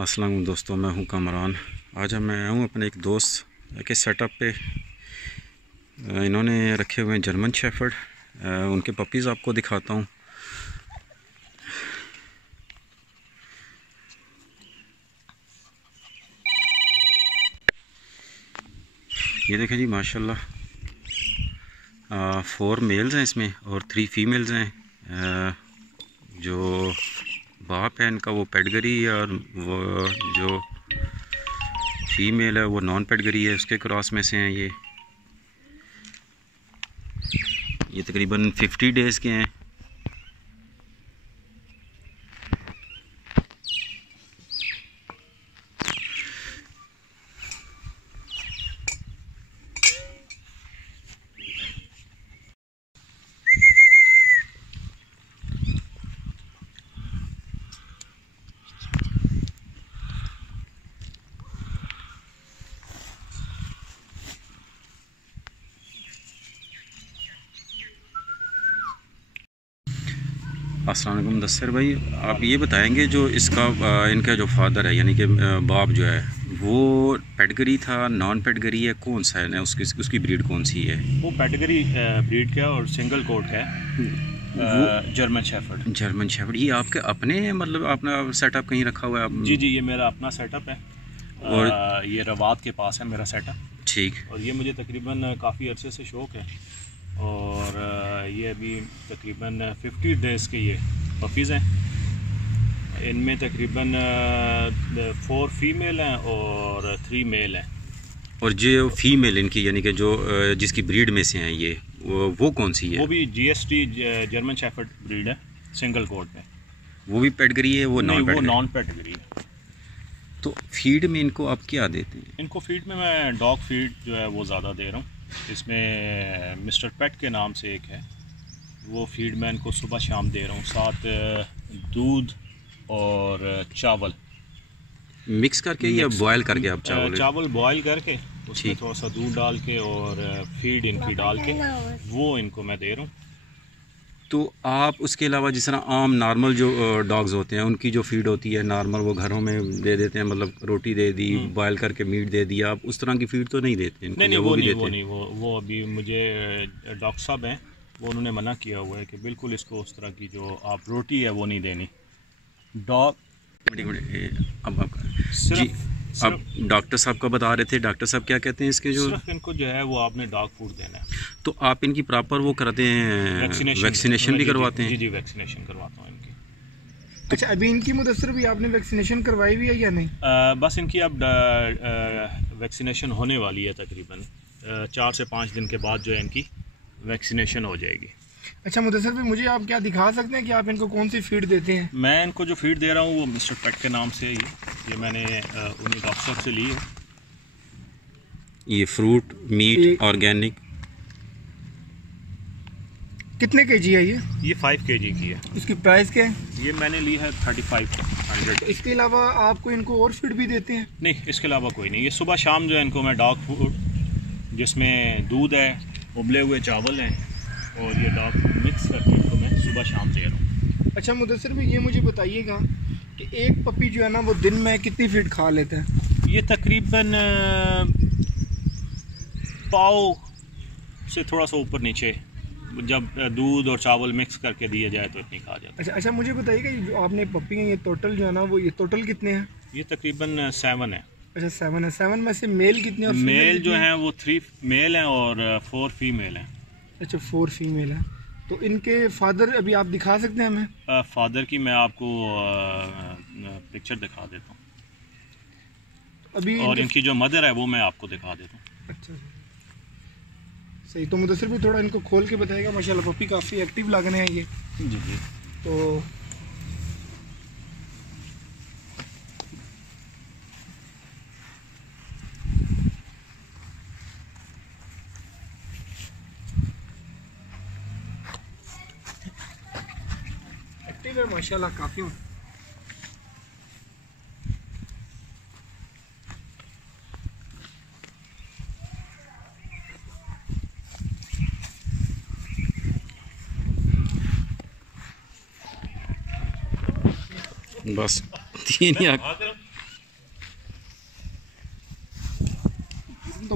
अस्सलाम वालेकुम दोस्तों, मैं हूं कामरान। आज मैं आया हूं अपने एक दोस्त के सेटअप पे। इन्होंने रखे हुए हैं जर्मन शेफर्ड। उनके पपीज़ आपको दिखाता हूं। ये देखें जी, माशाल्लाह 4 मेल्स हैं इसमें और 3 फीमेल्स हैं। जो बाप है इनका वो पेडगरी है और वो जो फीमेल है वो नॉन पेडगरी है, उसके क्रॉस में से हैं। ये तकरीबन 50 डेज़ के हैं। अस्सलाम वालेकुम मुदस्सिर भाई, आप ये बताएंगे जो इसका इनका जो फादर है यानी कि बाप जो है वो पेडगरी था, नॉन पेडगरी है, कौन सा है, उसकी ब्रीड कौन सी है? वो पेडगरी ब्रीड का और सिंगल कोट है, जर्मन शेफर्ड। German shepherd. ये आपके अपने मतलब अपना सेटअप कहीं रखा हुआ है आप? जी, ये मेरा अपना सेटअप है। और ये रवात के पास है मेरा सेटअप। ठीक। और ये मुझे तकरीबन काफ़ी अरसे से शौक़ है। और ये अभी तकरीबन 50 डेज़ के ये पपीज़ हैं। इनमें तकरीबन 4 फीमेल हैं और 3 मेल हैं। और जो फीमेल इनकी यानी कि जो जिसकी ब्रीड में से हैं ये वो कौन सी है? वो भी GST जर्मन शेफर्ड ब्रीड है, सिंगल कोट में। वो भी पेडगरी है? वो नॉन पेडगरी है। तो फीड में इनको आप क्या देते हैं? इनको फीड में मैं डॉग फीड जो है वो ज़्यादा दे रहा हूँ। इसमें मिस्टर पेट के नाम से एक है, वो फीड मैं इनको सुबह शाम दे रहा हूँ। साथ दूध और चावल मिक्स करके या बॉयल करके? आप चावल बॉयल करके उसमें थोड़ा सा दूध डाल के और फीड इनकी डाल के वो इनको मैं दे रहा हूँ। तो आप उसके अलावा जिस तरह आम नॉर्मल जो डॉग्स होते हैं उनकी जो फीड होती है नॉर्मल, वो घरों में दे देते हैं, मतलब रोटी दे दी, बॉयल करके मीट दे दिया, आप उस तरह की फीड तो नहीं देते इनको? नहीं, वो अभी मुझे डॉक्टर साहब हैं, वो उन्होंने मना किया हुआ है कि बिल्कुल इसको उस तरह की जो आप रोटी है वो नहीं देनी। डॉग अब डॉक्टर साहब का बता रहे थे, डॉक्टर साहब क्या कहते हैं इसके? जो सिर्फ इनको जो है वो आपने डॉग फूड देना है। तो आप इनकी प्रॉपर वो करते हैं, वैक्सीनेशन भी करवाते हैं? जी, वैक्सीनेशन करवाता हूँ इनकी। तो अच्छा, अभी इनकी मुदस्सिर भी आपने वैक्सीनेशन करवाई हुई है या नहीं? बस इनकी अब वैक्सीनेशन होने वाली है, तकरीबन 4 से 5 दिन के बाद जो है इनकी वैक्सीनेशन हो जाएगी। अच्छा मुदस्सिर भाई, मुझे आप क्या दिखा सकते हैं कि आप इनको कौन सी फीड देते हैं? मैं इनको जो फीड दे रहा हूँ वो मिस्टर पेट के नाम से ये मैंने उन्हीं डॉक्टर साहब से ली है। ये फ्रूट मीट ऑर्गेनिक। कितने केजी है ये? ये 5 kg की है। इसकी प्राइस क्या है? ये मैंने ली है 3500। इसके अलावा आपको इनको और फीड भी देते हैं? नहीं, इसके अलावा कोई नहीं। ये सुबह शाम जो है इनको मैं डॉग फूड, जिसमें दूध है, उबले हुए चावल हैं और ये डॉग फूड मिक्स करके इनको मैं सुबह शाम दे रहा हूँ। अच्छा मुदस्सिर भाई, ये मुझे बताइएगा कि एक पपी जो है ना वो दिन में कितनी फीड खा लेता है? ये तकरीबन पाव से थोड़ा सा ऊपर नीचे, जब दूध और चावल मिक्स करके दिया जाए तो इतनी खा जाता है। अच्छा, मुझे बताइएगा ये जो आपने पपी हैं ये टोटल जो है ना वो ये टोटल कितने हैं? ये तकरीबन 7 है। अच्छा 7 है। 7 में से मेल कितने और मेल जो हैं वो 3 मेल हैं और 4 फीमेल हैं। अच्छा 4 फीमेल है। तो इनके फादर अभी आप दिखा सकते हैं हमें? फादर की मैं आपको पिक्चर दिखा देता हूँ अभी, और इनकी जो मदर है वो मैं आपको दिखा देता हूँ। अच्छा सही। तो मुदस्सिर भी थोड़ा इनको खोल के बताएगा। माशाल्लाह पपी काफ़ी एक्टिव लग रहे हैं ये। जी। तो एक्टिव है माशाल्लाह काफ़ी। बस 3 या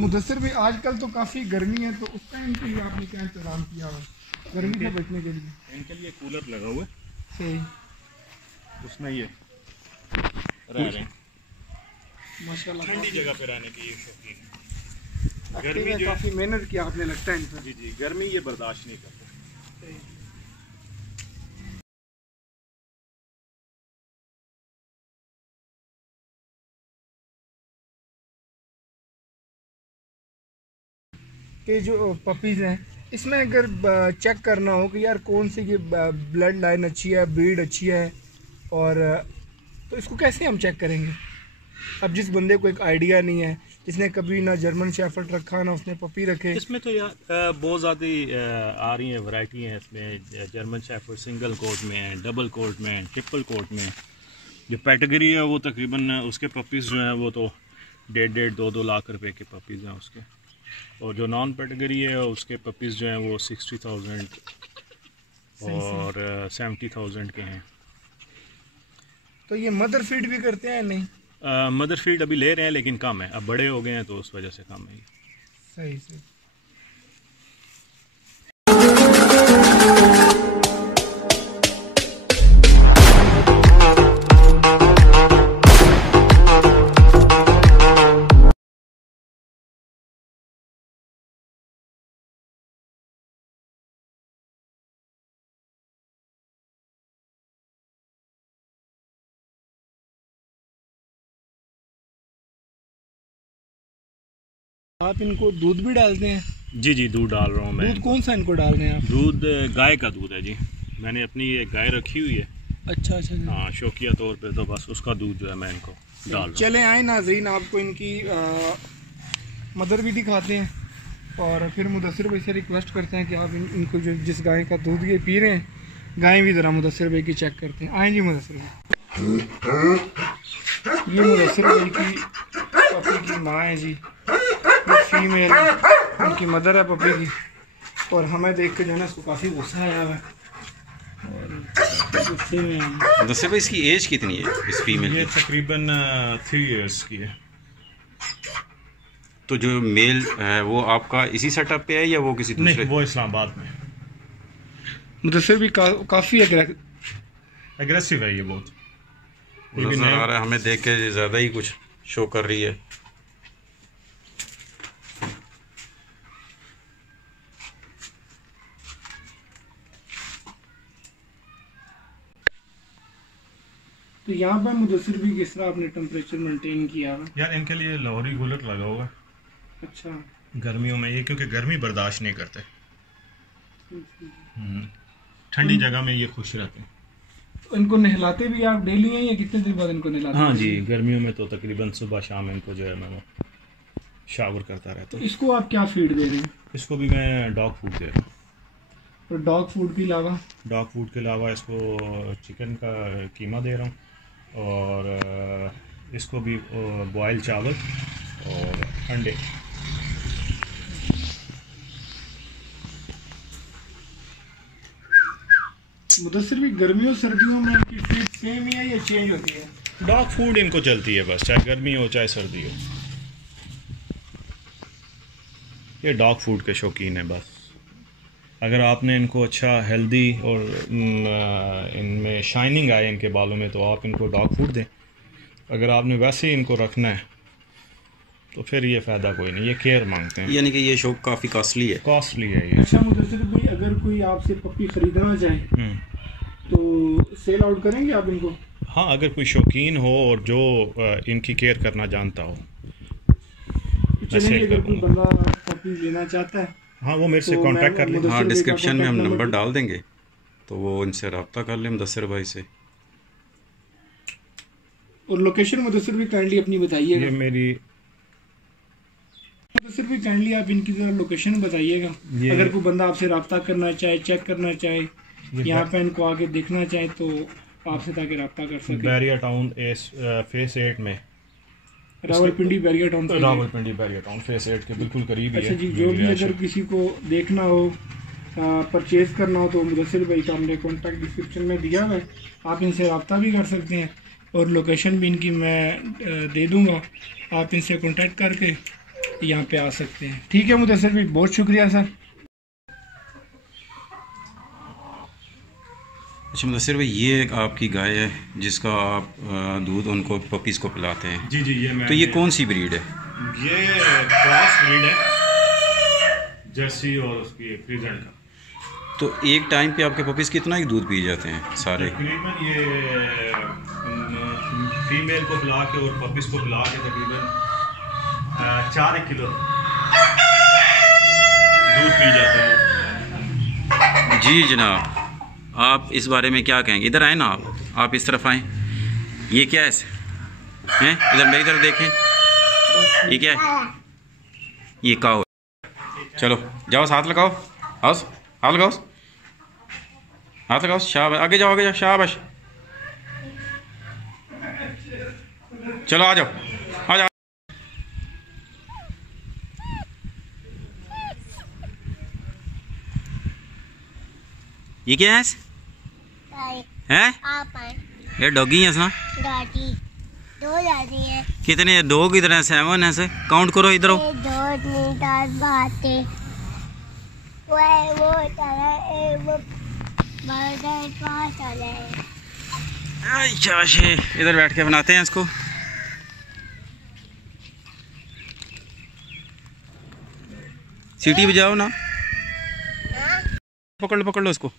मुदस्सिर भी आजकल तो काफ़ी गर्मी है, तो उस टाइम पे ही आपने क्या इंतजाम किया हुआ गर्मी से बचने के लिए? इनके लिए कूलर लगा हुआ है, सही, उसमें ये रह रहे हैं। माशाल्लाह ठंडी जगह पे रहने की ये शौकीन है। गर्मी जो काफ़ी मेहनत किया आपने लगता है इन पर। जी जी, गर्मी ये बर्दाश्त नहीं करते। कि जो पपीज़ हैं इसमें अगर चेक करना हो कि यार कौन सी की ब्लड लाइन अच्छी है, ब्रीड अच्छी है, और तो इसको कैसे हम चेक करेंगे? अब जिस बंदे को एक आइडिया नहीं है, जिसने कभी ना जर्मन शेफर्ड रखा ना उसने पपी रखे, इसमें तो यार बहुत ज़्यादा आ रही हैं, वैरायटी हैं इसमें। जर्मन शेफर्ड सिंगल कोट में है, डबल कोट में है, ट्रिपल कोट में है। जो कैटेगरी है वो तकरीबन उसके पपीज़ जो हैं वो तो 1.5-2 लाख रुपए के पपीज़ हैं उसके। और जो नॉन कैटेगरी है उसके पपीज़ जो हैं वो 60,000 और 70,000 के हैं। तो ये मदर फीड भी करते हैं नहीं? मदर फीड अभी ले रहे हैं लेकिन कम है, अब बड़े हो गए हैं तो उस वजह से कम है। सही सही। आप इनको दूध भी डालते हैं? जी जी, दूध डाल रहा हूँ मैं। दूध कौन सा इनको डाल रहे हैं आप? दूध गाय का दूध है जी, मैंने अपनी एक गाय रखी हुई है। अच्छा अच्छा जी। हाँ, शौकिया तौर पे तो बस उसका दूध जो है मैं इनको डाल रहा हूँ। चले आए नाज़रीन, आपको इनकी मदर भी दिखाते हैं और फिर मुदस्सिर भाई से रिक्वेस्ट करते हैं कि आप इनको जो जिस गाय का दूध ये पी रहे हैं, गाय भी ज़रा मुदस्सिर भाई की चेक करते हैं। आए जी मुदस्सिर भाई, ये मुदस्सिर भाई की पपी की माँ है जी, ये फीमेल है, उनकी मदर है पपी की। और हमें देख के जो है ना इसको काफ़ी गुस्सा आया हुआ है और गुस्से में। दस्से भाई इसकी एज कितनी है इस फीमेल ये की? तकरीबन 3 इयर्स की है। तो जो मेल है वो आपका इसी सेटअप पे है या वो किसी दूसरे? नहीं, वो इस्लामाबाद में। मुदस्सिर भी काफ़ी एग्रेसिव है ये बहुत। नजर आ रहा है हमें देख के, ज़्यादा ही कुछ शो कर रही है। तो यहाँ पर मुदस्सिर भी किस तरह आपने टेम्परेचर मेंटेन किया है? यार इनके लिए लाहौरी कूलर लगा हुआ है अच्छा, गर्मियों में, ये क्योंकि गर्मी बर्दाश्त नहीं करते। ठंडी जगह में ये खुश रहते हैं। तो इनको नहलाते भी आप डेली हैं या कितने दिन बाद इनको नहलाते हैं? हाँ जी, गर्मियों में तो तकरीबन सुबह शाम इनको जो है मैं शावर करता रहता तो हूँ। इसको आप क्या फीड दे रहे हैं? इसको भी मैं डॉग फूड दे रहा हूँ। और डॉग फूड के अलावा? डॉग फूड के अलावा इसको चिकन का कीमा दे रहा हूँ और इसको भी बॉयल चावल और अंडे। मुदस्सिर भी गर्मियों सर्दियों में इनकी फीड सेम ही है या चेंज होती है? डॉग फूड इनको चलती है बस, चाहे गर्मी हो चाहे सर्दी हो। ये डॉग फूड के शौकीन है बस। अगर आपने इनको अच्छा हेल्दी और इनमें शाइनिंग आए इनके बालों में तो आप इनको डॉग फूड दें। अगर आपने वैसे ही इनको रखना है तो फिर ये फ़ायदा कोई नहीं, ये केयर मांगते हैं। यानी कि ये शौक काफ़ी कॉस्टली है। कॉस्टली है ये। अच्छा मुदस्सिर भाई, अगर कोई आपसे पपी खरीदना चाहे तो सेल आउट करेंगे आप इनको? हाँ, अगर कोई शौकीन हो और जो इनकी केयर करना जानता हो। चलेंगे, अगर कोई बंदा पपी लेना चाहता है हाँ, वो मेरे से तो कांटेक्ट कर ले। हाँ, डिस्क्रिप्शन में हम नंबर डाल देंगे तो वो इनसे रब्ता कर लें मुदस्सिर भाई से। और लोकेशन मुदस्सिर भी काइंडली अपनी बताइएगा। ये मेरी मुदस्सिर भी काइंडली आप इनकी जरा लोकेशन बताइएगा, अगर कोई बंदा आपसे रब्ता करना चाहे, चेक करना चाहे, यहाँ पे इनको आके देखना चाहे तो आपसे ताकि रब्ता कर सके। बैरिया टाउन फेस 8 में, Rawalpindi Bahria town. Rawalpindi Bahria town phase 8 के बिल्कुल करीब ही अच्छा है। जी, जो भी अगर किसी को देखना हो, परचेज करना हो तो मुदस्सिर भाई का हमने कॉन्टैक्ट डिस्क्रिप्शन में दिया हुआ है, आप इनसे रब्ता भी कर सकते हैं और लोकेशन भी इनकी मैं दे दूँगा। आप इनसे कॉन्टैक्ट करके यहाँ पे आ सकते हैं। ठीक है मुदस्सिर भाई, बहुत शुक्रिया सर। अच्छा मुदस्सिर भाई, ये आपकी गाय है जिसका आप दूध उनको पपीज़ को पिलाते हैं? जी जी, ये मैं तो ये कौन सी ब्रीड है? ये क्रॉस ब्रीड है जर्सी और उसकी फ्रीजन का। तो एक टाइम पे आपके पपीज़ कितना ही दूध पी जाते हैं सारे? तकरीबन ये फीमेल को पिला के और पपीज़ को पिला के तकरीबन 4 किलो दूध पी जाते हैं। जी जनाब, आप इस बारे में क्या कहेंगे? इधर आए ना आप इस तरफ आएँ। ये क्या है हैं? इधर मेरी तरफ देखें, ये क्या है? ये काऊ। चलो जाओ, हाथ लगाओ, आओ हाथ लगाओ, हाथ लगाओ, शाबाश, आगे जाओ, आगे जाओ, शाबाश। चलो आ जाओ, आ जाओ। ये क्या है? हैं? ये डॉगी है ना? दो दादी है। कितने? 2 कितने? 7 है से काउंट करो इधर। इधर बैठ के बनाते हैं इसको। सीटी बजाओ ना। पकड़ लो, पकड़ लो इसको,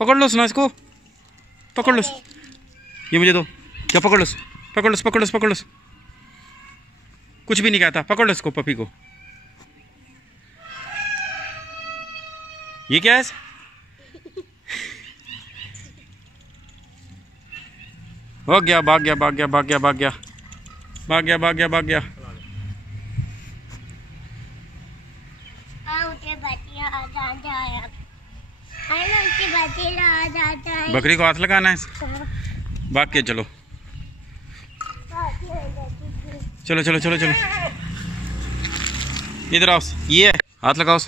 पकड़ लो ना इसको, पकड़ लो। ये मुझे दो। क्या? पकड़ लो, पकड़ लो, पकड़ लो, पकड़ लो। कुछ भी नहीं कहता, पकड़ लो इसको, पपी को। ये क्या है? हो गया, भाग गया, भाग गया, भाग गया, भाग गया, भाग गया, भाग गया, भाग गया। बकरी को हाथ लगाना है, भाग के चलो, चलो चलो चलो चलो, इधर आओ, ये हाथ लगाओ।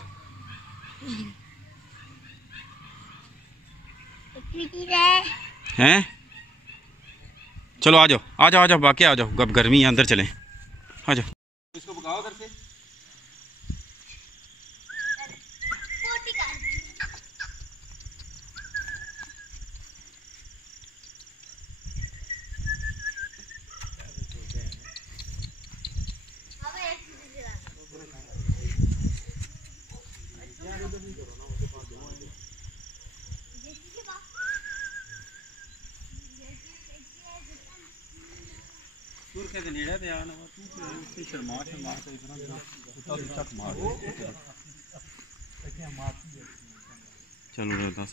हैं? चलो आ जाओ, आ जाओ, आ जाओ, बाकी आ जाओ, अब गर्मी है, अंदर चलें, आ जाओ। इसको भगाओ उधर से। चलो 10